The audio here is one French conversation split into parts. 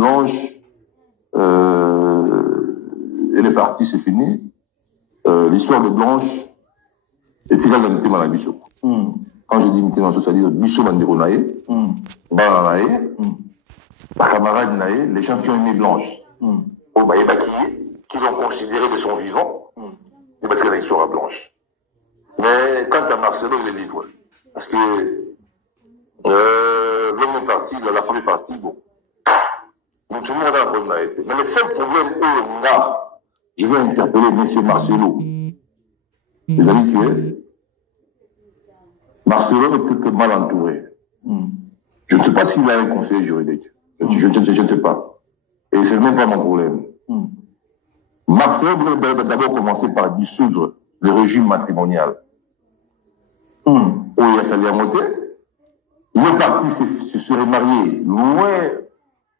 Blanche, elle est partie, c'est fini. L'histoire de Blanche est égale d'amitié Malabiso. Quand je dis amitié Malabiso, c'est-à-dire Bisso Mandiro Nae, Bala Nae, la camarade Nae, les gens qui ont aimé Blanche. Au Baïba qui l'ont considéré de son vivant, et parce qu'elle a l'histoire à Blanche. Mais quant à Marcelo, il est libre. Parce que l'homme est parti, la femme est partie, bon. Donc tout le monde a un problème d'arrêter. Mais le seul problème où on a, je vais interpeller M. Marcelo. Les amis tués, Marcelo est peut-être mal entouré. Je ne sais pas s'il a un conseiller juridique. Je ne sais pas. Et ce n'est même pas mon problème. Marcelo devrait d'abord commencer par dissoudre le régime matrimonial. Où il a sa liamoté. Il est parti se serait marié. Ouais.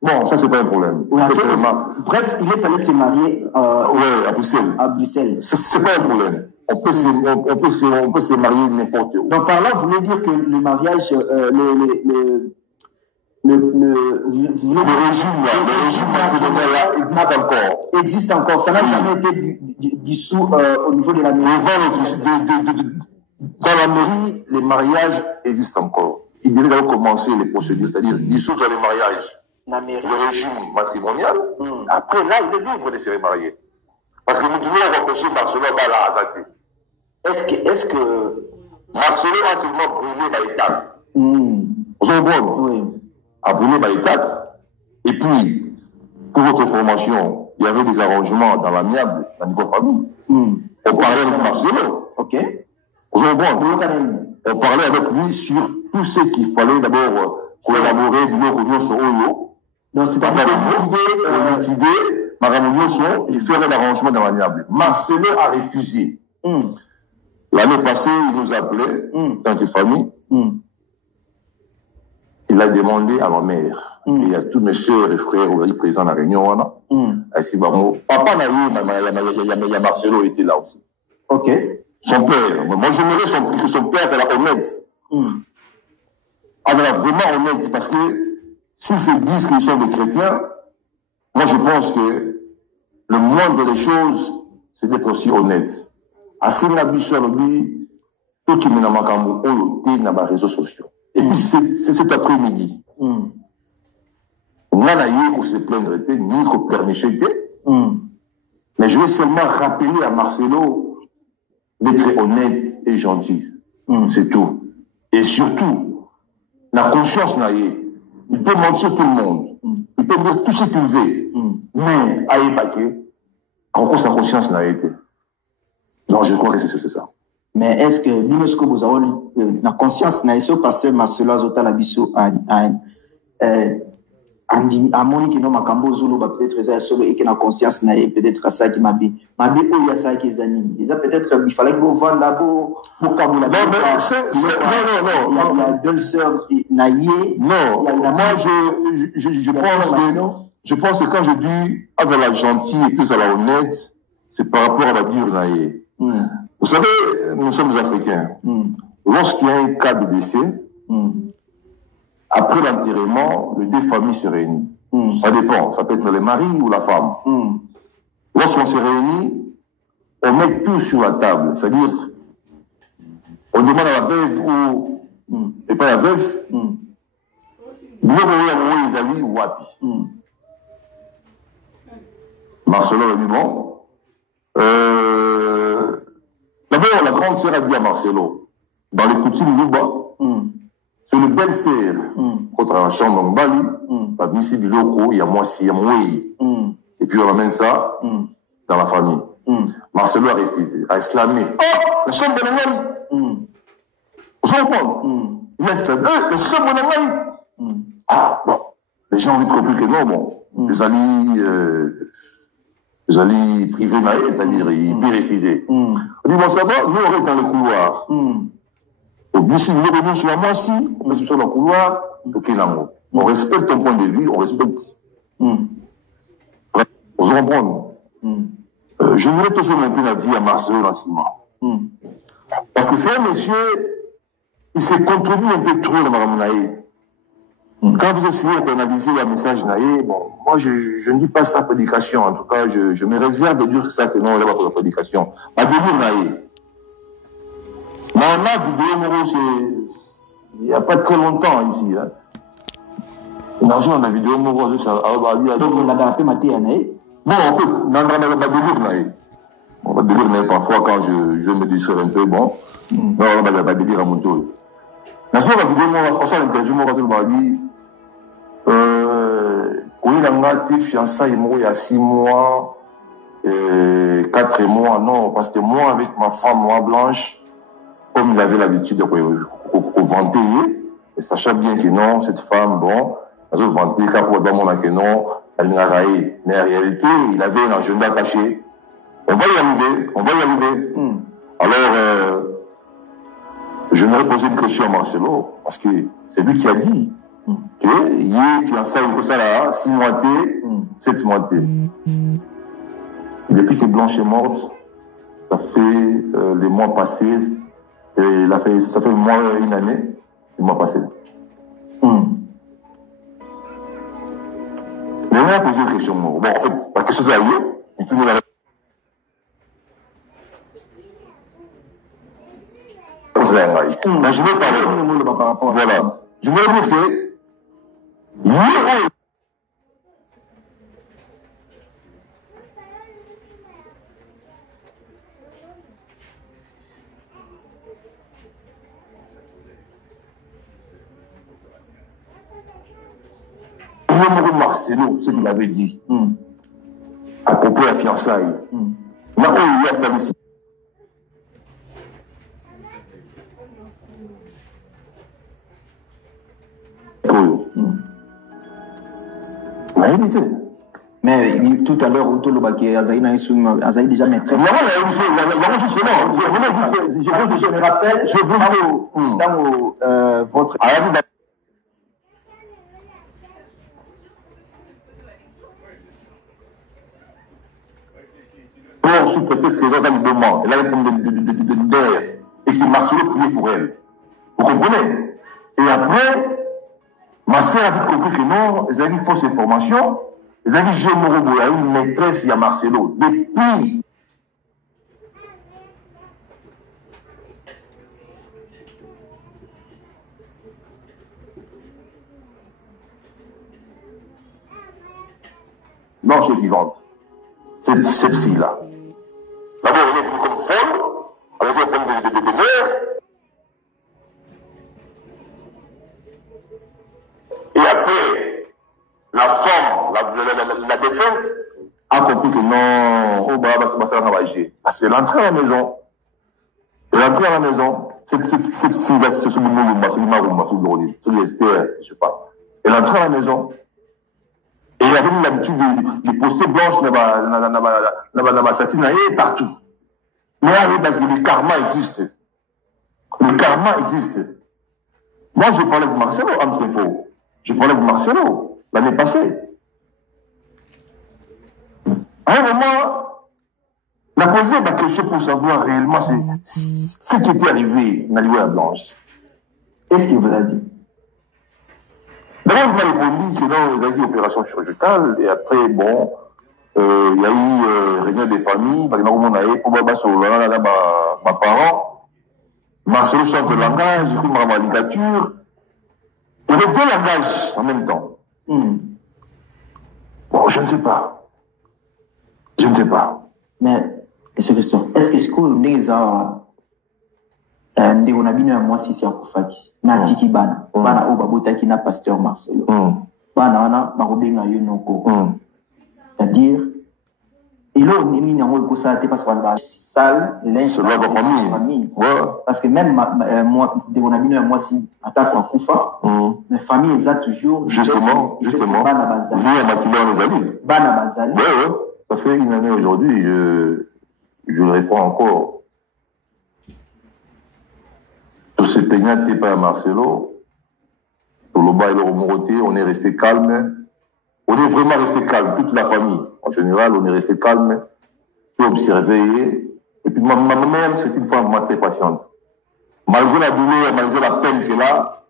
Bon, ça, c'est pas un problème. Bref, il est allé se marier à Bruxelles. À Bruxelles. C'est pas un problème. On peut se marier n'importe où. Donc, par là, vous voulez dire que le mariage, le régime matrimonial existe encore. Existe encore. Ça n'a jamais été dissous au niveau de la mairie. Dans la mairie, les mariages existent encore. Il devait d'abord commencer les procédures, c'est-à-dire dissoudre les mariages. Le régime matrimonial. Après, là, il est libre de se remarier. Parce que nous devons reprocher Marcelo à la Azate. Est-ce que Marcelo a seulement brûlé Baïtak. Vous avez bon? Oui. A brûlé Baïtak. Et puis, pour votre information, il y avait des arrangements dans l'amiable, à niveau famille. On parlait avec Marcelo. Ok. Vous avez bon? On parlait avec lui sur tout ce qu'il fallait d'abord collaborer du lot sur Oyo. Donc, c'est à dire et faire un arrangement dans l'amiable. Marcelo a refusé. L'année passée, il nous appelait, dans une famille. Il a demandé à ma mère, et à tous mes soeurs et frères, on a dit présent à la réunion, papa n'a eu, il y a Marcelo était là aussi. Ok. Son père, moi j'aimerais que son père soit honnête. Alors vraiment honnête, parce que s'ils se disent qu'ils sont des chrétiens, moi je pense que le moindre des choses, c'est d'être aussi honnête. Assez l'habitude, lui, tout qui me n'a pas dans les réseaux sociaux. Et puis c'est cet après-midi. On a eu qu'on se plaindre, ni qu'on permettait. Mais je vais seulement rappeler à Marcelo d'être honnête et gentil. C'est tout. Et surtout, la conscience n'a eu. Il peut mentir tout le monde. Il peut dire tout ce qu'il veut. Mais, aïe, baké, encore sa conscience n'a été. Donc, je crois que c'est ça. Mais est-ce que l'UNESCO vous avez la conscience n'a été parce que Marcelo Azota la biso a moni qui non makambo zulu va peut-être ça solo et que la conscience n'a peut-être ça qui m'a dit où il y a ça qui est anime ils a peut-être il fallait que vous vendre là-bas pour kabula non la belle sœur naïe non moi je pense que quand je dis avec la gentille et plus à la honnête c'est par rapport à la dure naïe. Vous savez nous sommes africains. Lorsqu'il y a un cas de décès après l'enterrement, les deux familles se réunissent. Ça dépend. Ça peut être le mari ou la femme. Lorsqu'on se réunit, on met tout sur la table. C'est-à-dire, on demande à la veuve et pas la veuve, Marcelo a dit bon. D'abord, la grande sœur a dit à Marcelo, dans les coutumes Louba, c'est le belle-sœur, contre la chambre en Bali, la Bissi du Loco, il y a moi, il y a moi. Et puis on amène ça dans la famille. Marcelo a refusé, a exclamé, oh, la chambre de l'Angaï. Vous comprenez? Il a exclamé, la chambre de l'Angaï. Ah, bon, les gens ont envie de compliquer, non, bon, les alliés privés, c'est-à-dire, ils peuvent refuser. On dit, bon, ça va, nous, on reste dans le couloir. Au bout, si nous revenons sur moi, si, on reste sur le couloir, on respecte ton point de vue, on respecte. On se comprend. Je voudrais toujours un peu la vie à Marcelo Nasciment. Parce que c'est un monsieur, il s'est contribué un peu trop dans Madame Naïe. Quand vous essayez d'analyser le message naïe, bon, moi je ne dis pas ça prédication, en tout cas je me réserve de dire ça que non, il n'y a pas de prédication. Ma délire naïe. Mais on a vidéo Moro, il n'y a pas très longtemps ici. Hein. On a vidéo Moro, donc on a appelé Maté Anaï. Bon, en fait, ma délire naïe. On va délire naïe parfois quand je me distrais un peu, bon. Non, on va délire à mon tour. La vidéo Moro, on s'en l'interview Moro, on va dire. Quand il a été fiancé, il y a 6 mois, 4 mois, non, parce que moi, avec ma femme, moi, blanche, comme il avait l'habitude de vanter, et sachant bien que non, cette femme, bon, elle a vanté, car pour le moment, que non, elle n'a pas eu. Mais en réalité, il avait un agenda caché. On va y arriver, on va y arriver. Alors, je me poser une question à Marcelo, parce que c'est lui qui a dit qu'il est fiancé avec ça 6 mois, 7 mois. Depuis que Blanche est morte, ça fait les mois passés, et ça fait une année, les mois passés. Mais on a posé une question. Bon, en fait, la question c'est ailleurs, et tout le monde a mais je veux parler. Voilà. Je veux dire que Marcelo, ce qu'il avait dit à propos de la fiançaille. Là où il y a ça ici. Mais tout à l'heure, Azaï déjà maîtresse. Je me rappelle, dans votre... Bon, sous prétexte qu'elle est dans un moment, elle a une pomme d'air, et que Marcelo priait pour elle. Vous comprenez? Et après, ma soeur a vite compris que non, ils avaient une fausse information. Ils avaient dit, j'ai une maîtresse, il y a Marcelo. Depuis. Blanche est vivante. Cette fille-là. D'abord, elle est venue comme folle, avec un problème de nerfs. Et après, la femme, la défense, a compris que non, oh bah, ça va agir. Parce qu'elle est entrée à la maison. Elle est entrée à la maison. Cette fille-là, c'est sur le Moulumba, sur le Marumba, sur le Doroli, sur l'Esther, je sais pas. Elle est entrée à la maison. Et il avait l'habitude de poster Blanche dans ma satine partout. Mais le karma existe. Le karma existe. Moi, je parlais de Marcelo, c'est faux. Je parlais de Marcelo l'année passée. À un moment, on a posé la question pour savoir réellement ce qui était arrivé à Blanche. Qu'est-ce qu'il vous a dit? D'abord, il m'a répondu que non, ils avaient une opération chirurgicale, et après, bon, il y a eu réunion des familles, par exemple, on a eu pour ma parent, Marcelo change de langage, j'ai pris ma ligature. Il y avait 2 langages en même temps. Bon, je ne sais pas. Je ne sais pas. Mais, est-ce que on a bien moi si c'est un kofaki na tiki bana bana o babota qui na pasteur Marcelo bana wana barobenga yo noko c'est-à-dire et là on est mis en haut ça parce qu'on va salle c'est la famille parce que même moi de mon ami moi si attaque en kufa mais famille ça toujours justement bana bazali bana bazali ça fait une année aujourd'hui je le réponds encore. Tout ce peignat n'était pas à Marcelo. Tout le bas et le remoroté, on est resté calme. On est vraiment resté calme, toute la famille. En général, on est resté calme. Tout observé. Et puis ma mère, c'est une femme très patiente. Malgré la douleur, malgré la peine qu'elle a,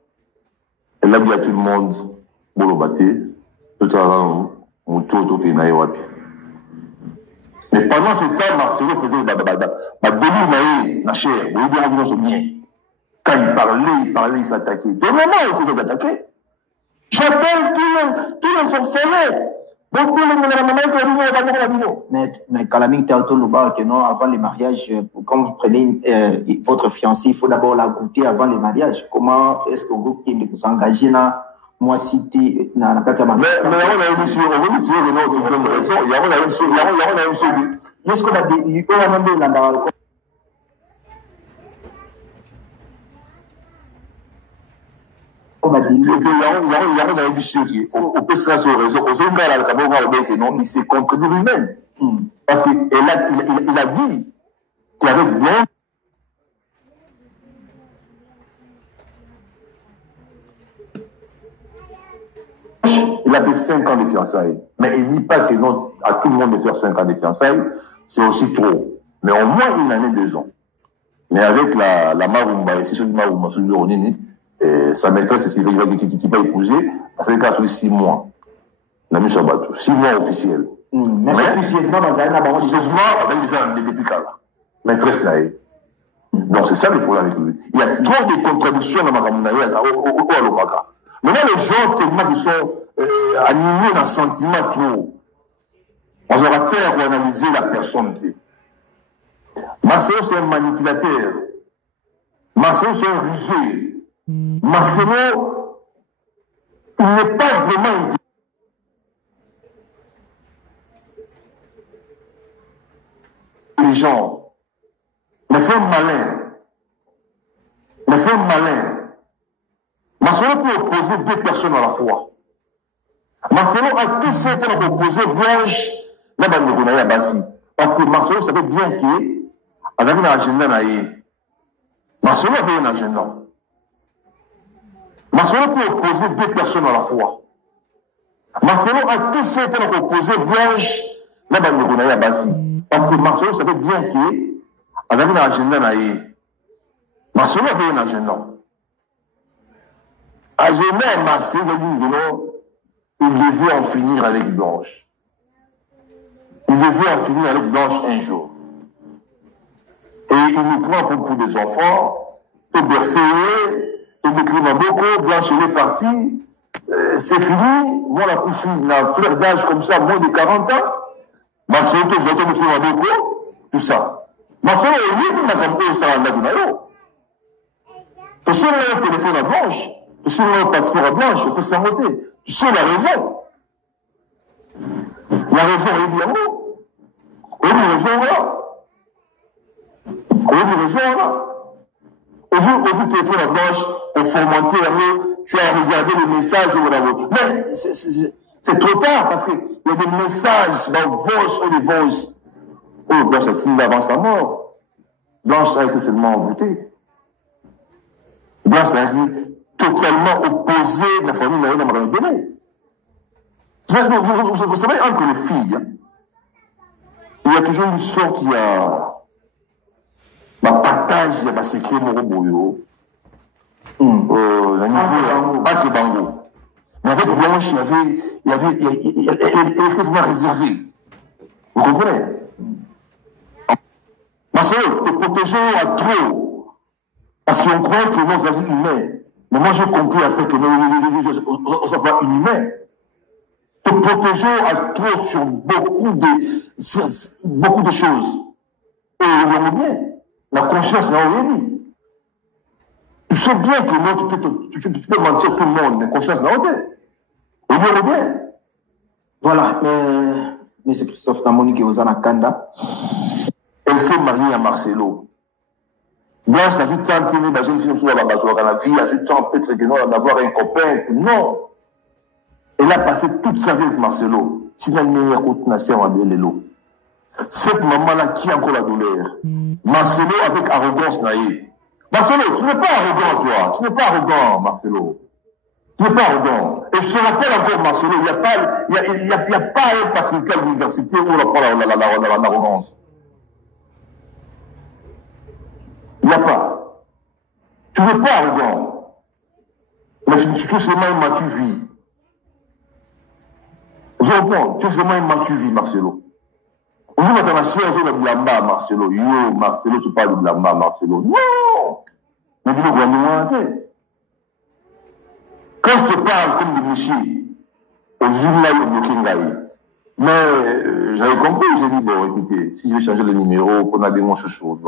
elle a dit à tout le monde, Mais pendant ce temps, Marcelo faisait des délits na chair. Vous voyez bien, ils bien. Quand il parlait, il s'attaquait. De moment, il s'est attaqué. J'appelle tous les orphelins. Mais Calamine Théoto Loba, que non, avant les mariages, quand vous prenez votre fiancée, il faut d'abord la goûter avant les mariages. Comment est-ce que vous pouvez s'engager là? Moi, cité, mais on a une mission, on a une mission, tu donnes raison, il y a une mission. Est-ce qu'on a dit, il y a même là-bas. On a dit, il y a une mission qui est, on peut se rassurer, il s'est contribué lui-même. Parce qu'il a dit qu'avec Blanche, il a fait 5 ans de fiançailles. Mais il ne dit pas que non, à tout le monde de faire 5 ans de fiançailles, c'est aussi trop. Mais au moins une année, 2 ans. Mais avec la Marumba, et c'est celui de Marumba, celui de Ronini, sa maîtresse, c'est celui qui va épouser, a fait grâce à 6 mois. La mise sur bateau. 6 mois officiels. Mais officieusement, avec des depuis quand là. Maîtresse là. Donc c'est ça le problème avec lui. Il y a trop de contradictions dans ma communauté au Alopaka. Maintenant, les gens, tellement qu'ils sont animés d'un sentiment trop. On aura tellement pour analyser la personnalité. Marcelo, c'est un manipulateur. Marcelo, c'est un rusé. Marcelo, il n'est pas vraiment intelligent. Mais c'est un malin. Marcelo peut opposer 2 personnes à la fois. Marcelo a tout fait pour opposer Blanche là parce que Marcelo savait bien qu'il avait un agenda. Marcelo avait un agenda. Marcelo peut opposer 2 personnes à la fois. Marcelo a tout fait pour opposer Blanche là parce que Marcelo savait bien qu'il avait un agenda. Marcelo avait un agenda. Agenda Marcelo, il devait en finir avec Blanche. Il devait en finir avec Blanche un jour. Et il nous prend pour des enfants, tout bercé, tout décrit beaucoup, Blanche elle est partie, c'est fini, moi la plus fille, la fleur d'âge comme ça, moins de 40 ans, Marcelo tout voté, tout beaucoup, tout ça. Marcelo est libre, mais comme eux, ça va en tu sais, le téléphone à Blanche, tu sais, le passeport à Blanche, on peut s'arrêter. Tu sais la raison. La raison est bien où? Oui, la raison là. Oui, la raison là. Aujourd'hui, téléphone à Blanche, on formaté, tu as regardé les messages ou la vôtre. Mais c'est trop tard parce qu'il y a des messages dans Voice ou les Voice. Oh, Blanche a fini avant sa mort. Blanche a été seulement envoûtée. Blanche a été totalement opposée de la famille dans le Bénin. Vous savez, entre les filles, il y a toujours une sorte, il y a un partage, il y a un secret moroboyo. Le niveau, pas de bango. Mais avec Blanche, elle était vraiment réservée. Vous comprenez? Parce que te protéger à trop. Parce qu'on croit que nous avons humain. Mais moi, j'ai compris après que nous sommes inhumains. Te protéger à trop sur beaucoup de choses. Et on est bien. La conscience n'a rien dit. Tu sais bien que non, tu peux mentir tout le monde, mais la conscience n'a rien dit. On est bien. Voilà. M. Christophe Namoni Ozana Kanda. Elle s'est mariée à Marcelo. Blanche a vu tant de la jeune fille sur la vie, a vu tant peut-être d'avoir un copain. Non. Elle a passé toute sa vie avec Marcelo. C'est la meilleure nation à Bélélo. Cette maman-là qui a encore la douleur. Marcelo avec arrogance naïve. Marcelo, tu n'es pas arrogant, toi. Tu n'es pas arrogant, Marcelo. Tu n'es pas arrogant. Et je te rappelle encore, Marcelo, il n'y a pas une faculté à l'université où on apprend l'arrogance. Il n'y a pas. Tu n'es pas arrogant. Mais tu fais seulement une mature vie. Je reprends, tu es vraiment immature, Marcelo. Vous êtes dans la chair de Blamba, Marcelo. Yo, Marcelo, tu parles de Blamba, Marcelo. Non! Mais dis-le, gouvernement, quand je te parle comme de monsieur, au journal de Kingaï, mais j'avais compris, j'ai dit, bon, écoutez, si je vais changer le numéro, qu'on a des mots chouchou,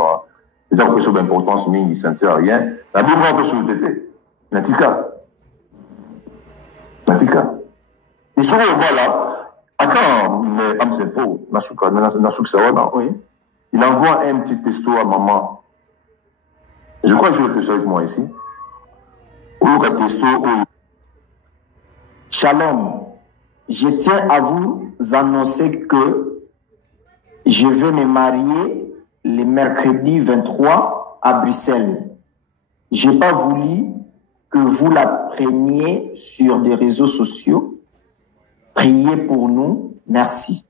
les impressions d'importance, mais ça ne sert à rien. La Bible va sur le TT. Natika. Et sur le voilà, attends, mais c'est faux, Nassouk Sawana, oui. Il envoie un petit texto à maman. Je crois que je vais le texto avec moi ici. Shalom, je tiens à vous annoncer que je vais me marier le mercredi 23 à Bruxelles. Je n'ai pas voulu que vous la preniez sur des réseaux sociaux. Priez pour nous. Merci.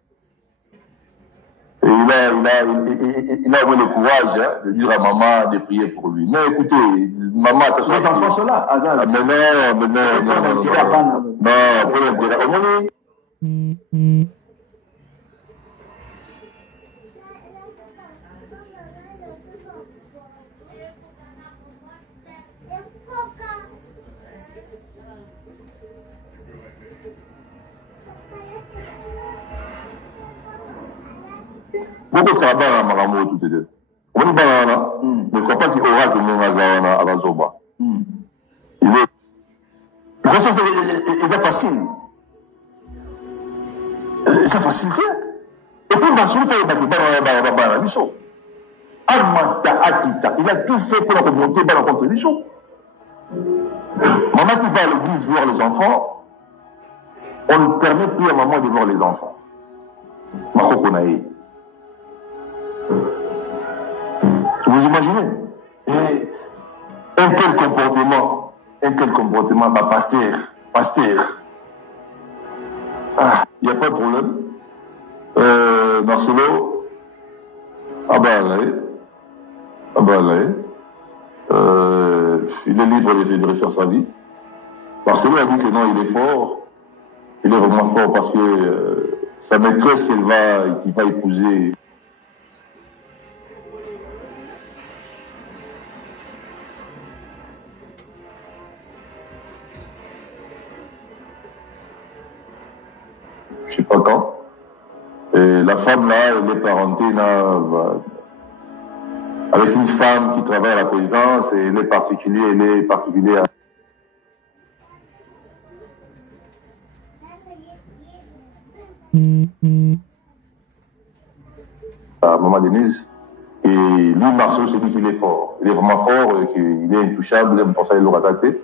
Et il a eu le courage de dire à maman de prier pour lui. Mais écoutez, maman, attention. Les enfants sont là, Azal. Mais non. Beaucoup de sabbat à Maramo tout était. On est banana, mais il ne faut pas qu'il aura que mon Azana à la Zoba. Il est. C'est facile. C'est facile. Et puis, Marcelo fait des banana, Lusso. Amata Akita, il a tout fait pour la remonter dans la contre Lusso. Maman qui va à l'église voir les enfants, on ne permet plus à maman de voir les enfants. Marokonaï. Vous imaginez? Et un tel comportement, bah, pasteur. Ah, il n'y a pas de problème. Marcelo, il est libre de refaire sa vie. Marcelo a dit que non, il est fort. Il est vraiment fort parce que sa maîtresse qu'il va épouser. Je ne sais pas quand. Et la femme là, elle est parentée là, avec une femme qui travaille à la présidence et elle est particulière. À Maman Denise. Et lui, Marceau, se dit qu'il est fort. Il est vraiment fort, qu'il est intouchable, il est pour ça il l'aura tâté.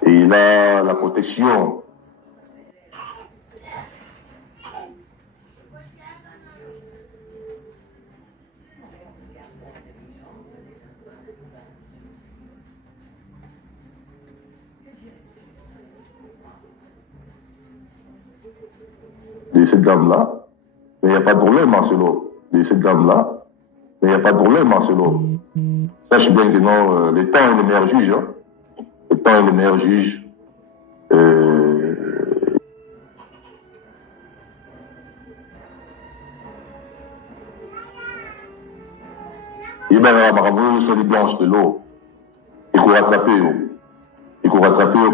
Et il a la protection. De cette dame-là, mais il n'y a pas de problème, Marcelo. De cette dame-là, mais il n'y a pas de problème, Marcelo. Sache bien que non, le temps est le meilleur juge. Hein. Le temps est le meilleur juge. Et bien, la Maramou, c'est les blanches de l'eau. Il faut rattraper.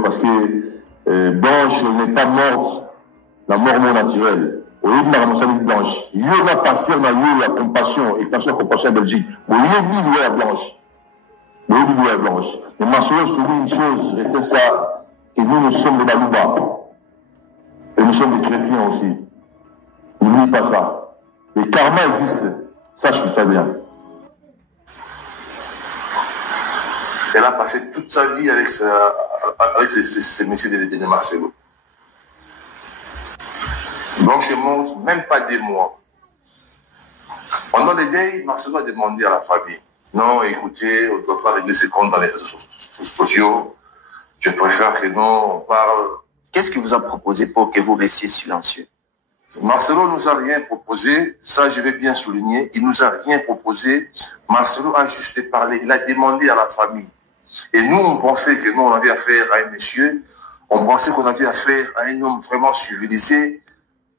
Parce que Blanche n'est pas morte. La mort non naturelle. Au lieu de la Moussalik blanche, il y a passé la compassion, extension de compassion en Belgique. Au lieu de la blanche. Mais Marcelo, je te dis une chose, c'était ça, que nous sommes des Balouba. Et nous sommes des chrétiens aussi. N'oublie pas ça. Le karma existe. Sache ça bien. Elle a passé toute sa vie avec ces messieurs de Marcelo. Blanche est morte, même pas des mois. Pendant les deuils, Marcelo a demandé à la famille, non, écoutez, on ne doit pas régler ses comptes dans les réseaux sociaux. Je préfère que non, on parle. Qu'est-ce qu'il vous a proposé pour que vous restiez silencieux? Marcelo nous a rien proposé, ça je vais bien souligner, il nous a rien proposé. Marcelo a juste parlé, il a demandé à la famille. Et nous, on pensait que nous, on avait affaire à un monsieur, on pensait qu'on avait affaire à un homme vraiment civilisé.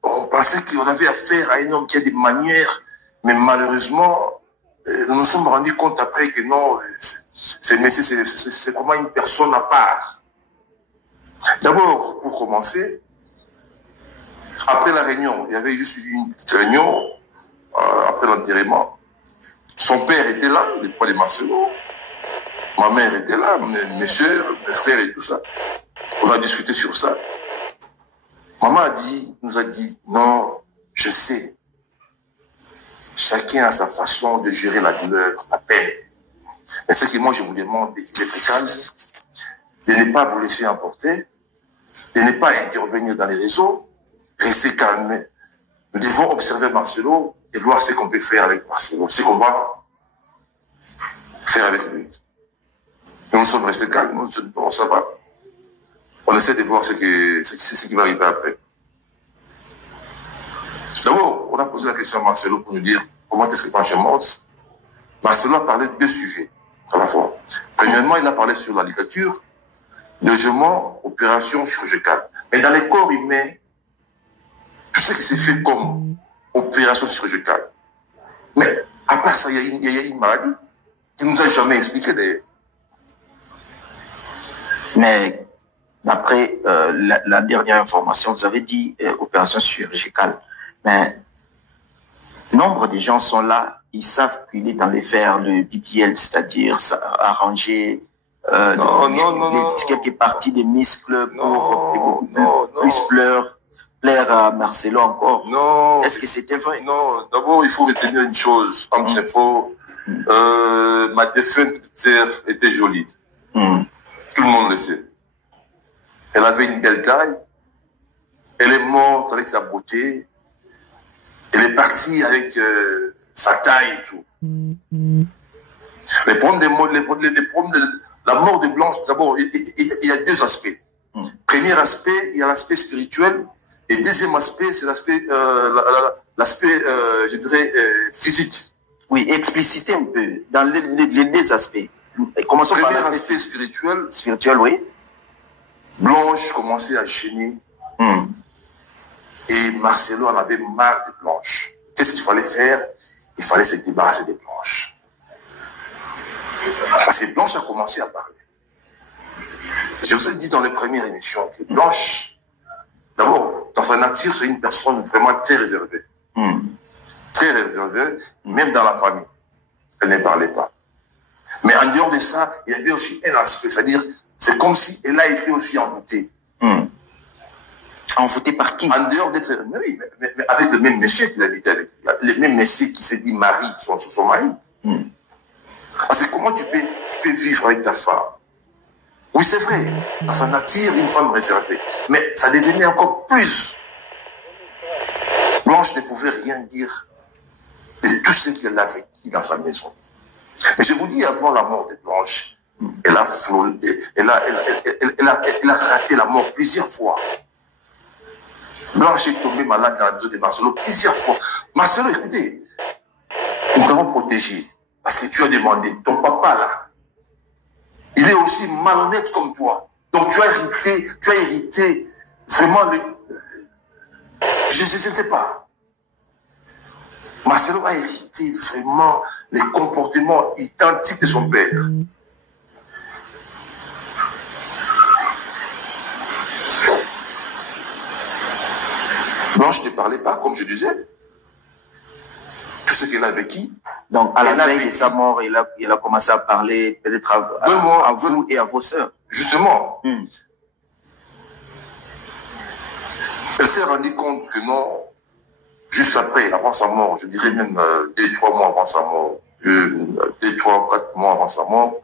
on pensait qu'on avait affaire à un homme qui a des manières, mais malheureusement, nous nous sommes rendus compte après que non, c'est vraiment une personne à part. D'abord, pour commencer, après la réunion, il y avait juste une petite réunion, après l'enterrement. Son père était là, le poids de Marcelo. Ma mère était là, mes soeurs, mes frères et tout ça. On a discuté sur ça. Maman nous a dit, non, je sais. Chacun a sa façon de gérer la douleur, la peine. Mais ce que moi je vous demande d'être calme, de ne pas vous laisser emporter, de ne pas intervenir dans les réseaux, rester calme. Nous devons observer Marcelo et voir ce qu'on peut faire avec Marcelo, ce qu'on va faire avec lui. Nous sommes restés calmes, bon, ça va. On essaie de voir ce qui va arriver après. D'abord, on a posé la question à Marcelo pour nous dire comment est-ce que Panche monte. Marcelo a parlé de 2 sujets à la fois. Premièrement, il a parlé sur la ligature, logement, opération chirurgicale. Mais dans les corps humains, tout ce qui s'est fait comme opération chirurgicale. Mais à part ça, il y a une maladie qui ne nous a jamais expliqué d'ailleurs. Mais d'après la dernière information, vous avez dit opération chirurgicale. Mais nombre de gens sont là, ils savent qu'il est dans les faire le BBL, c'est-à-dire arranger quelques parties des muscles pour plus plaire à Marcelo encore. Non. Est-ce que c'était vrai? Non, d'abord il faut retenir une chose, comme c'est faux, ma défunte petite sœur était jolie. Tout le monde le sait. Elle avait une belle taille. Elle est morte avec sa beauté. Elle est partie avec sa taille et tout. Les problèmes de la mort de Blanche, d'abord, il y a 2 aspects. Premier aspect, il y a l'aspect spirituel. Et deuxième aspect, c'est l'aspect, je dirais, physique. Oui, expliciter un peu dans les 2 aspects. Commençons par l'aspect spirituel. Spirituel, oui. Blanche commençait à gêner. Et Marcelo en avait marre de Blanche. Qu'est-ce qu'il fallait faire? Il fallait se débarrasser de Blanche. Parce que Blanche a commencé à parler. Je vous ai dit dans les premières émissions que Blanche, d'abord, dans sa nature, c'est une personne vraiment très réservée. Très réservée, même dans la famille. Elle ne parlait pas. Mais en dehors de ça, il y avait aussi un aspect, c'est-à-dire, c'est comme si elle a été aussi envoûtée. Envoûtée par qui? En dehors d'être... Mais oui, mais avec le même monsieur qu'il habitait avec. Le même monsieur qui s'est dit mari, son mari. Parce que comment tu peux vivre avec ta femme? Oui, c'est vrai, dans sa nature, une femme réservée. Mais ça devenait encore plus. Blanche ne pouvait rien dire de tout ce qu'elle a vécu dans sa maison. Mais je vous dis, avant la mort de Blanche, elle a raté la mort plusieurs fois. Blanche est tombée malade dans la maison de Marcelo plusieurs fois. Marcelo, écoutez, nous t'avons protégé parce que tu as demandé. Ton papa, là, il est aussi malhonnête comme toi. Donc tu as hérité vraiment le... Je ne sais pas. Marcelo a hérité vraiment les comportements identiques de son père. Blanche ne parlait pas, comme je disais. Tout ce qu'elle a vécu. Donc, à la veille de sa mort, il a commencé à parler peut-être à vous et à vos sœurs. Justement. Elle s'est rendue compte que non, juste après, avant sa mort, je dirais même 2-3 mois avant sa mort, 2-3-4 mois avant sa mort,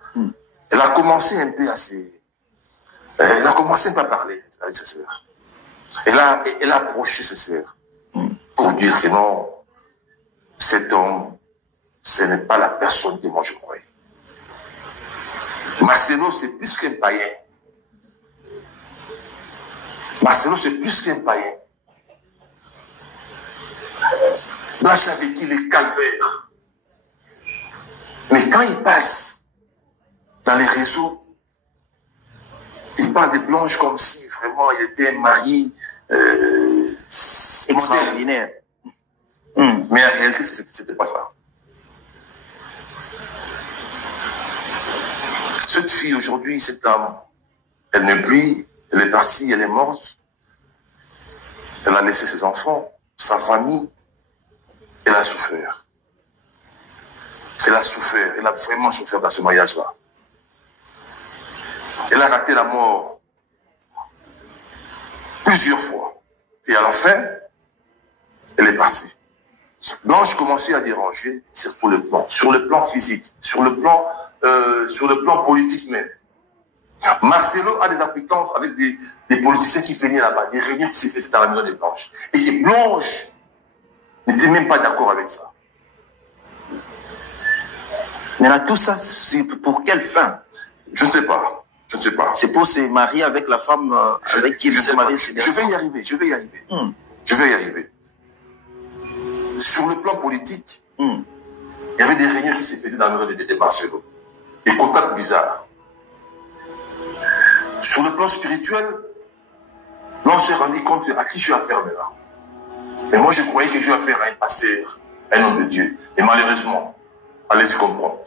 elle a commencé un peu à elle a commencé un peu à parler avec ses sœurs. Elle a approché ses sœurs pour dire que non, cet homme, ce n'est pas la personne que moi je croyais. Marcelo, c'est plus qu'un païen. Marcelo, c'est plus qu'un païen. Blanche a vécu les calvaires. Mais quand il passe dans les réseaux, il parle de Blanche comme si vraiment il était un mari. Et extraordinaire. Mais en réalité, c'était pas ça. Cette fille aujourd'hui, cette dame, elle n'est plus, elle est partie, elle est morte. Elle a laissé ses enfants, sa famille. Elle a souffert. Elle a souffert, elle a vraiment souffert dans ce mariage-là. Elle a raté la mort plusieurs fois. Et à la fin, elle est partie. Blanche commençait à déranger sur tous les plans, sur le plan physique, sur le plan politique même. Marcelo a des applicances avec des politiciens qui venaient là-bas, des réunions qui se faisaient dans la maison de Blanche. Et que Blanche n'était même pas d'accord avec ça. Mais là, tout ça, c'est pour quelle fin? Je ne sais pas. Je ne sais pas. C'est pour se marier avec la femme avec qui il s'est marié. Je vais y arriver. Je vais y arriver. Sur le plan politique, il y avait des réunions qui se faisaient dans le maison de Marcelo. Des contacts bizarres. Sur le plan spirituel, l'on s'est rendu compte à qui je suis affaire maintenant. Mais moi, je croyais que j'ai affaire à un pasteur, un homme de Dieu. Et malheureusement, allez-y comprendre.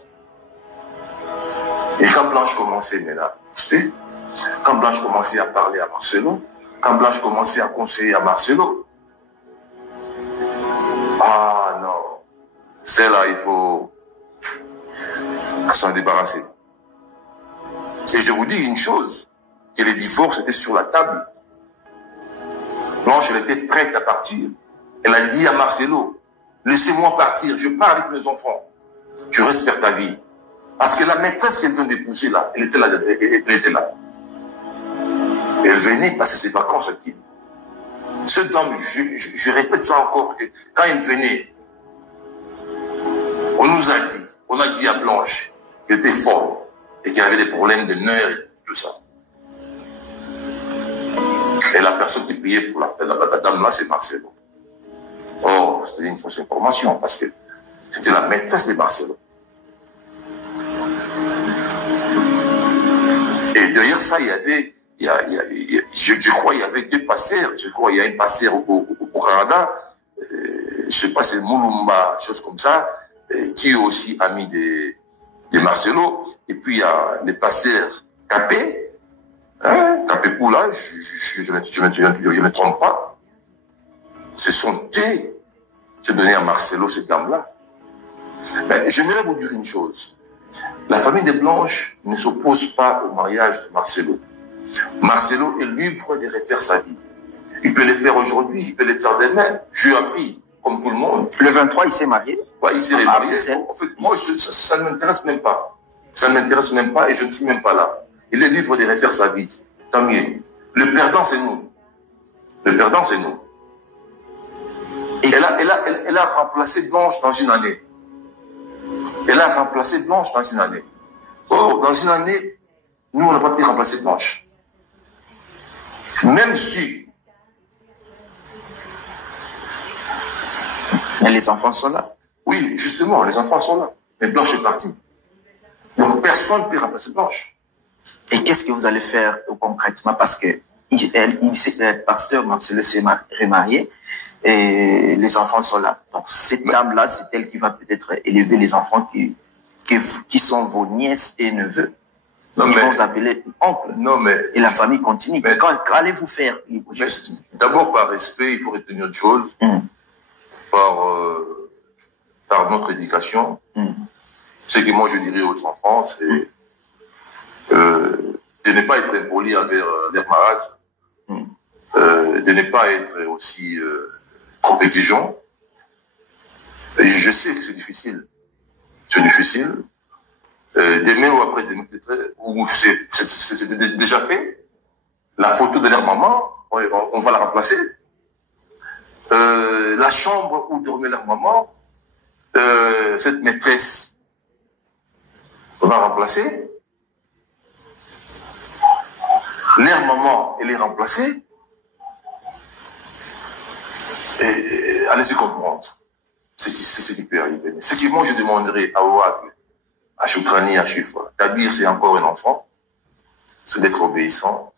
Et quand Blanche commençait maintenant, quand Blanche commençait à parler à Marcelo, quand Blanche commençait à conseiller à Marcelo, ah non, celle-là, il faut s'en débarrasser. Et je vous dis une chose, que le divorce était sur la table. Blanche, elle était prête à partir. Elle a dit à Marcelo, laissez-moi partir, je pars avec mes enfants. Tu restes faire ta vie. Parce que la maîtresse qu'elle vient d'épouser là, elle était là. Et elle venait passer ses vacances à qui? Cette dame, je répète ça encore, que quand elle venait, on a dit à Blanche qu'elle était folle et qu'elle avait des problèmes de nerfs et tout ça. Et la personne qui payait pour la dame là, c'est Marcelo. Oh, c'était une fausse information parce que c'était la maîtresse de Marcelo. Et derrière ça, il y avait, je crois, il y avait deux pasteurs. Je crois, il y a un pasteur au Canada, je ne sais pas, c'est Moulumba, chose comme ça, qui est aussi ami de Marcelo. Et puis, il y a le pasteur Capé, Capé Poula, je ne me trompe pas. Ce sont eux qui ont donné à Marcelo cette dame-là. Mais j'aimerais vous dire une chose. La famille de Blanche ne s'oppose pas au mariage de Marcelo. Marcelo est libre de refaire sa vie. Il peut le faire aujourd'hui, il peut le faire demain. Je lui ai appris, comme tout le monde. Le 23, il s'est marié. Ouais, il s'est marié. En fait, moi, ça ne m'intéresse même pas. Ça ne m'intéresse même pas et je ne suis même pas là. Il est libre de refaire sa vie. Tant mieux. Le perdant, c'est nous. Le perdant, c'est nous. Et elle a remplacé Blanche dans une année. Elle a remplacé Blanche dans une année. Or, dans une année, nous, on n'a pas pu remplacer Blanche. Même si... Mais les enfants sont là. Oui, justement, les enfants sont là. Mais Blanche est partie. Donc, personne ne peut remplacer Blanche. Et qu'est-ce que vous allez faire concrètement? Parce que le pasteur Marcelo s'est remarié et les enfants sont là. Donc, cette dame-là, c'est elle qui va peut-être élever les enfants qui sont vos nièces et neveux. Ils vont vous appeler oncle. Non, mais... Et la famille continue. Mais quand allez-vous faire? D'abord, par respect, il faut retenir une chose. Par notre éducation. Ce que moi, je dirais aux enfants, c'est de ne pas être impoli envers leurs malades, de ne pas être aussi trop exigeant. Et je sais que c'est difficile. C'est difficile. Demain ou après demain, ou c'est déjà fait. La photo de leur maman, on va la remplacer. La chambre où dormait leur maman, cette maîtresse, on va remplacer. Leur maman, elle est remplacée. Et allez-y comprendre. C'est ce qui peut arriver. Ce que moi je demanderais à Ouad, à Choukrani, à Chifa, Kabir, c'est encore un enfant, c'est d'être obéissant.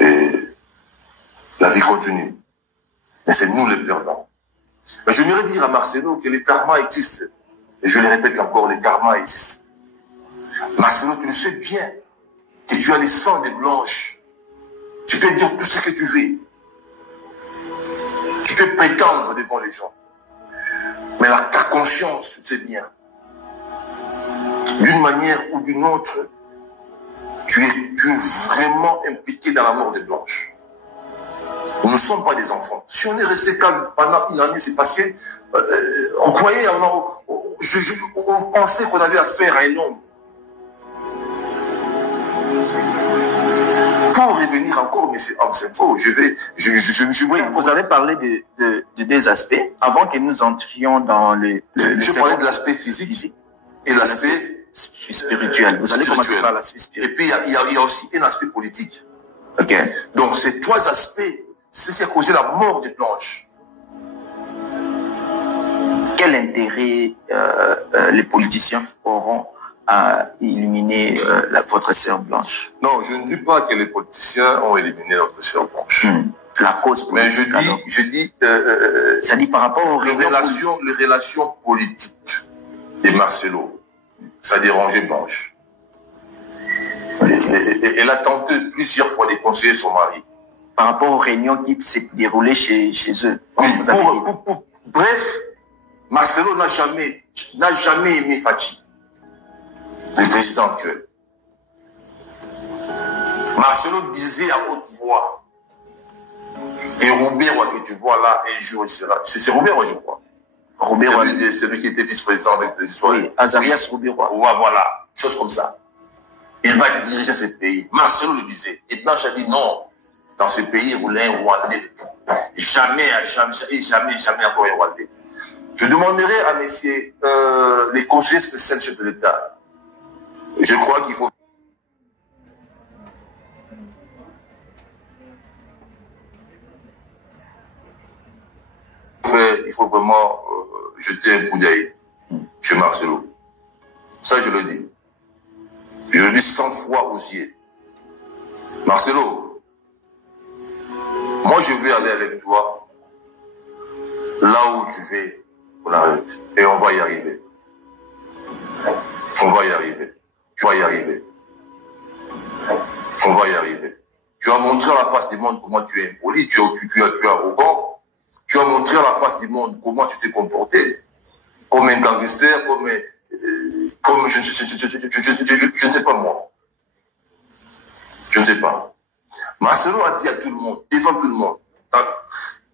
Et la vie continue. Mais c'est nous les perdants. Mais j'aimerais dire à Marcelo que les karmas existent. Et je le répète encore, les karmas existent. Marcelo, tu le sais bien que tu as les sangs des blanches. Tu peux dire tout ce que tu veux. Tu peux prétendre devant les gens. Mais ta conscience, tu sais bien. D'une manière ou d'une autre, tu es vraiment impliqué dans la mort des blanches. Nous ne sommes pas des enfants. Si on est resté calme pendant une année, c'est parce que on croyait, on pensait qu'on avait affaire à un homme. Pour revenir encore, mais c'est faux. Oui, vous avez parlé de deux aspects avant que nous entrions dans je parlais de l'aspect physique et l'aspect spirituel. Vous allez commencer par l'aspect spirituel. Et puis il y a aussi un aspect politique. Ok. Donc ces trois aspects, c'est ce qui a causé la mort des blanches. Quel intérêt les politiciens auront à éliminer votre sœur blanche? Non, je ne dis pas que les politiciens ont éliminé notre sœur blanche. La cause politique. Mais je dis ça dit par rapport aux les relations politiques de Marcelo, ça dérangeait Blanche. Et elle a tenté plusieurs fois de conseiller son mari. Par rapport aux réunions qui s'est déroulées chez eux. Bref, Marcelo n'a jamais aimé Fachi, le président actuel. Marcelo disait à haute voix que Robert que tu vois là, un jour il sera. C'est Robert, je crois. Robert, celui qui était vice-président avec les histoires. Oui, Azarias Robert. Voilà, chose comme ça. Il va diriger ce pays. Marcelo le disait. Et Blanche a dit non. Dans ce pays, il voulait un Rwandais. Jamais encore un Rwandais. Je demanderai à messieurs les conseillers spéciaux chefs de l'État. Je crois qu'il faut il faut vraiment jeter un coup d'œil chez Marcelo. Ça, je le dis. Je le dis 100 fois aux yeux. Marcelo, moi, je vais aller avec toi là où tu veux qu'on arrive. Et on va y arriver. On va y arriver. Tu vas y arriver. On va y arriver. Tu as montré à la face du monde comment tu es impoli, tu es arrogant. Tu as montré à la face du monde comment tu t'es comporté. Comme un gangster, comme je ne sais pas moi. Je ne sais pas. Marcelo a dit à tout le monde, devant tout le monde,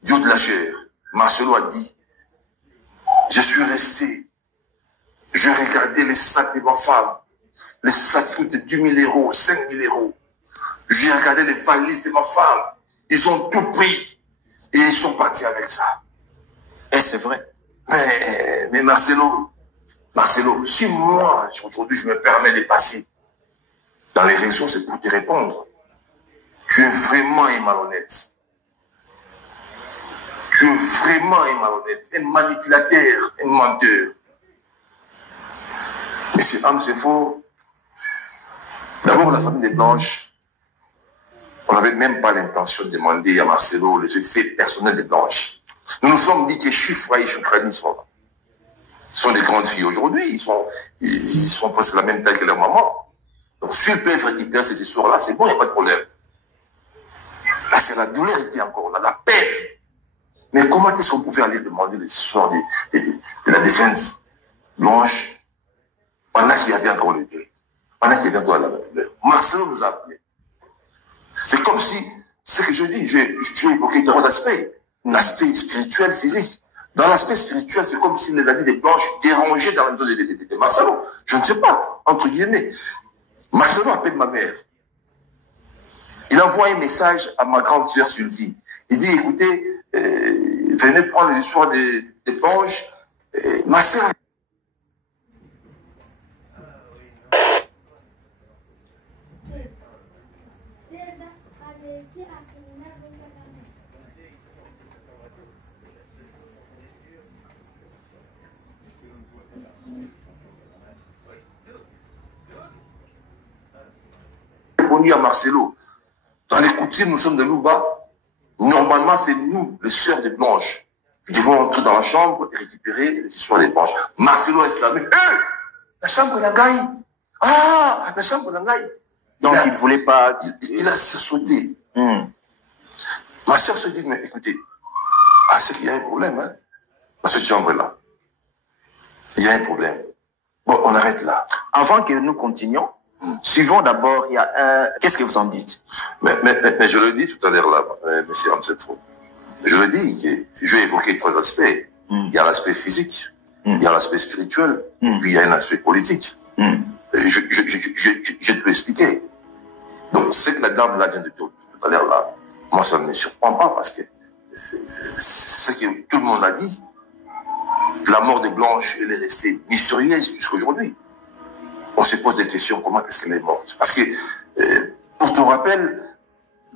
Dieu de la chair, Marcelo a dit, je suis resté, je regardais les sacs de ma femme, les sacs qui coûtaient 10 000 euros, 5 000 euros. J'ai regardé les valises de ma femme, ils ont tout pris et ils sont partis avec ça. Et c'est vrai. Mais Marcelo, si moi, aujourd'hui, je me permets de passer dans les réseaux, c'est pour te répondre. Tu es vraiment un malhonnête. Tu es vraiment un malhonnête, un manipulateur, un menteur. Monsieur Ham, c'est faux. D'abord, la famille des Blanches, on n'avait même pas l'intention de demander à Marcelo les effets personnels des Blanches. Nous nous sommes dit que Chifra et Choukrani sont là. Ils sont des grandes filles aujourd'hui, ils sont presque la même taille que leur maman. Donc, si elles peuvent récupérer ces histoires-là, c'est bon, il n'y a pas de problème. Là, c'est la douleur qui est encore là, la peine. Mais comment est-ce qu'on pouvait aller demander les histoires de la défense blanche pendant qu'il y avait encore le deuil, pendant qu'il y avait encore la douleur? Marcelo nous a appelés. C'est comme si, ce que je dis, j'ai évoqué trois aspects. L'aspect spirituel, physique. Dans l'aspect spirituel, c'est comme si les habits des blanches dérangeaient dans la maison de Marcelo. Je ne sais pas, entre guillemets. Marcelo appelle ma mère. Il envoie un message à ma grande sœur Sylvie. Il dit, écoutez, venez prendre les histoires des blanches. Ma sœur... à Marcelo. Dans les coutumes, nous sommes de Louba. Normalement, c'est nous, les sœurs des Blanches, qui devons entrer dans la chambre et récupérer les histoires des Blanches. Marcelo est là, mais la chambre la gagne. Ah, la chambre la gagne. Donc, il ne voulait pas... Il a sursauté. Ma sœur se dit, mais écoutez, c'est qu'il y a un problème, hein, dans cette chambre-là. Il y a un problème. Bon, on arrête là. Avant que nous continuions, suivons d'abord, il y a un... Qu'est-ce que vous en dites? Mais je le dis tout à l'heure là, monsieur Amselfo. Je le dis, je vais évoquer trois aspects. Il y a l'aspect physique, il y a l'aspect spirituel, et puis il y a un aspect politique. Je te l'ai expliqué. Donc, ce que la dame là vient de dire tout à l'heure là, moi ça ne me surprend pas parce que c'est ce que tout le monde a dit. La mort des Blanches, elle est restée mystérieuse jusqu'à aujourd'hui. On se pose des questions, comment est-ce qu'elle est morte? Parce que, pour ton rappel,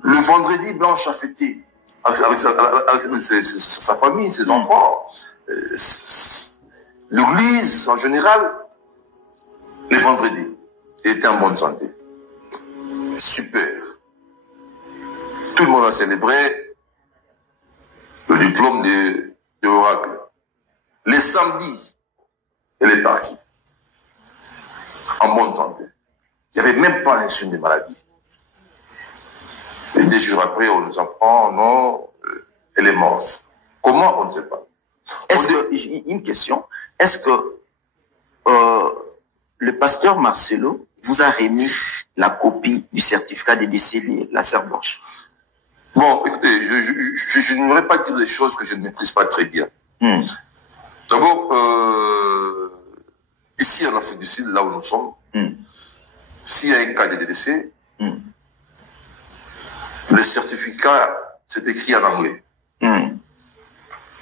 le vendredi, Blanche a fêté avec sa famille, ses enfants. L'église, en général, les vendredis, elle était en bonne santé. Super. Tout le monde a célébré le diplôme de Oracle. Les samedis, elle est partie. En bonne santé. Il n'y avait même pas l'insigne de maladie. Et des jours après, on nous apprend, non, elle est morte. Comment, on ne sait pas. Une question, est-ce que le pasteur Marcelo vous a remis la copie du certificat de décès de la sœur Blanche? Bon, écoutez, je n'aimerais pas dire des choses que je ne maîtrise pas très bien. D'abord, ici en Afrique du Sud, là où nous sommes, s'il y a un cas de décès, le certificat, c'est écrit en anglais.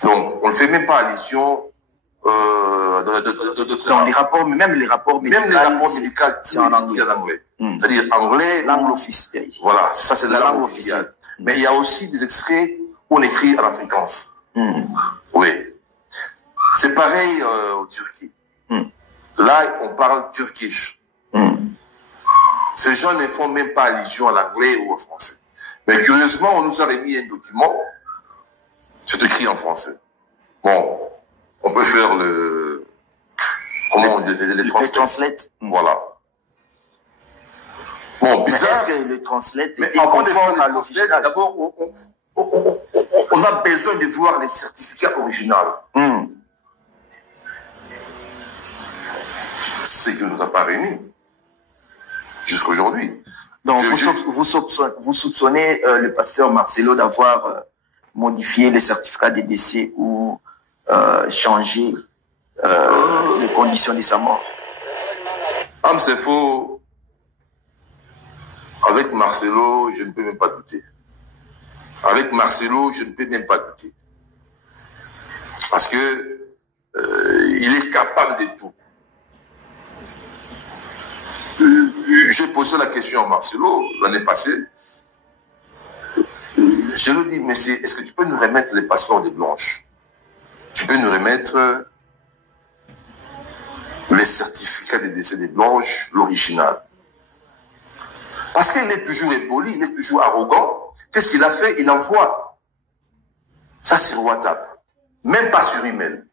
Donc, on ne fait même pas allusion dans les rapports, même les rapports médicaux, c'est en anglais. C'est-à-dire anglais, langue officielle. Voilà, ça c'est la langue officielle. Mais il y a aussi des extraits où on écrit en afrikaans. Oui. C'est pareil au Turquie. Là, on parle turkish. Ces gens ne font même pas allusion à l'anglais ou au français. Mais curieusement, on nous a remis un document, c'est écrit en français. Bon, on peut faire le... Comment on dit? Le translate. Voilà. Bon, bizarre. Est-ce que le translate était conforme à l'original? D'abord, on a besoin de voir les certificats originaux. C'est ce qui ne nous a pas réunis jusqu'à aujourd'hui. Donc, vous soupçonnez le pasteur Marcelo d'avoir modifié les certificats de décès ou changé les conditions de sa mort? C'est faux. Avec Marcelo, je ne peux même pas douter. Avec Marcelo, je ne peux même pas douter. Parce que il est capable de tout. J'ai posé la question à Marcelo l'année passée. Je lui ai dit, mais est-ce que tu peux nous remettre les passeports des Blanches? Tu peux nous remettre les certificats de décès des Blanches, l'original? Parce qu'il est toujours impoli, il est toujours arrogant. Qu'est-ce qu'il a fait? Il envoie ça sur WhatsApp, même pas sur email.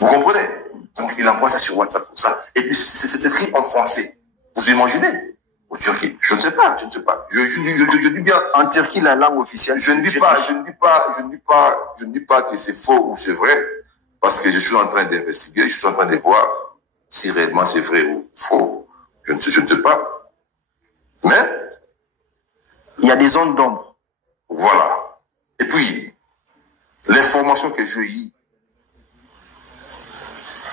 Vous comprenez? Donc il envoie ça sur WhatsApp comme ça. Et puis c'est écrit en français. Vous imaginez? Au Turquie, je ne sais pas. Je dis bien. En Turquie, la langue officielle. Je ne dis pas que c'est faux ou c'est vrai, parce que je suis en train d'investiguer, je suis en train de voir si réellement c'est vrai ou faux. Je ne sais pas. Mais il y a des zones d'ombre. Voilà. Et puis, l'information que j'ai eue,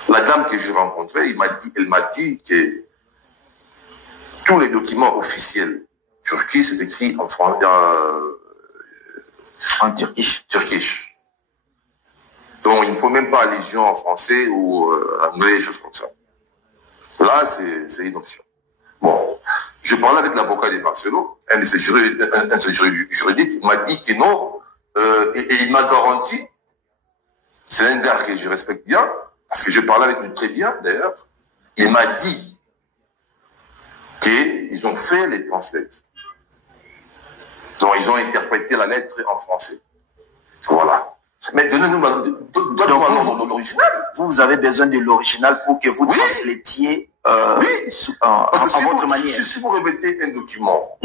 la dame que j'ai rencontrée, elle m'a dit que tous les documents officiels turcs, c'est écrit en français, en turkish. Donc, il ne faut même pas allusion en français ou en anglais, des choses comme ça. Là, c'est une option. Bon, je parlais avec l'avocat de Marcelo, un de ses juridiques, il m'a dit que non, et il m'a garanti, c'est un gars que je respecte bien, parce que je parlais avec lui très bien d'ailleurs, il m'a dit qu'ils ont fait les translates. Donc, ils ont interprété la lettre en français. Voilà. Mais donnez-nous l'original. Vous avez besoin de l'original pour que vous translétiez parce que à votre manière. Si vous remettez un document,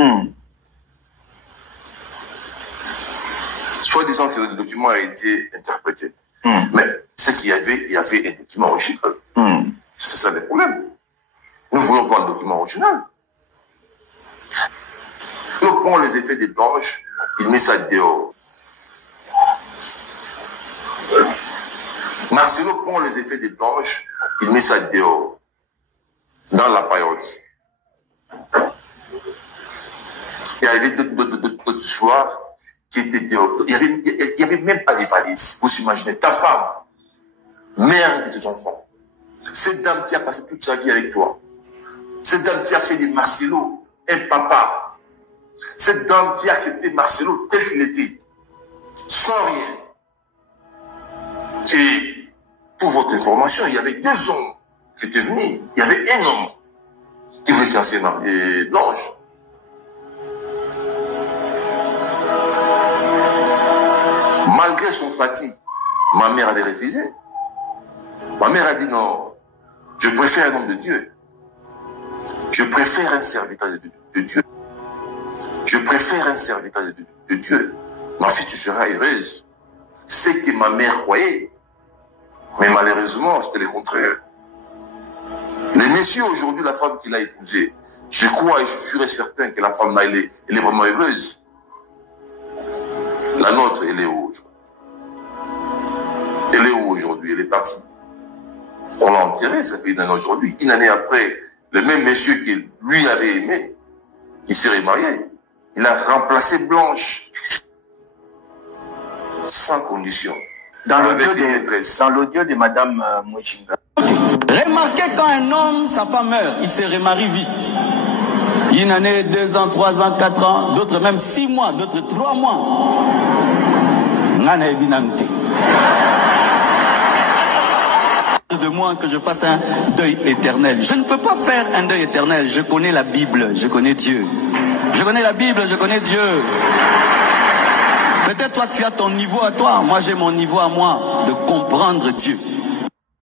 soit disant que le document a été interprété, mais c'est qu'il y avait un document original. C'est ça le problème. Nous voulons voir le document original. Donc, prend les effets des blanches, il met ça dehors. Marcelo prend les effets des blanches, il met ça dehors. Dans la paillote. Il y avait d'autres soirs qui étaient dehors. Il n'y avait même pas de valises. Vous imaginez, ta femme, mère de tes enfants, cette dame qui a passé toute sa vie avec toi, cette dame qui a fait de Marcelo un papa, cette dame qui a accepté Marcelo tel qu'il était, sans rien. Et pour votre information, il y avait 2 hommes qui étaient venus. Il y avait un homme qui voulait faire ses Blanche. Malgré son fatigue, ma mère avait refusé. Ma mère a dit non, je préfère un homme de Dieu. Je préfère un serviteur de Dieu. Je préfère un serviteur de Dieu. Ma fille, tu seras heureuse. C'est que ma mère croyait. Mais malheureusement, c'était le contraire. Le monsieur, aujourd'hui, la femme qu'il a épousée, je crois et je serais certain que la femme là, elle est vraiment heureuse. La nôtre, elle est où aujourd'hui? Elle est où aujourd'hui? Elle est partie. On l'a enterrée, ça fait une année aujourd'hui. Une année après, le même monsieur qui lui avait aimé, il s'est remarié. Il a remplacé Blanche. Sans condition. Dans l'audio de Madame Mouchinga. Remarquez quand un homme, sa femme meurt, il se remarie vite. Une année, 2 ans, 3 ans, 4 ans, d'autres même 6 mois, d'autres 3 mois. De moi que je fasse un deuil éternel. Je ne peux pas faire un deuil éternel. Je connais la Bible, je connais Dieu. Je connais la Bible, je connais Dieu. Peut-être toi tu as ton niveau à toi, moi j'ai mon niveau à moi de comprendre Dieu.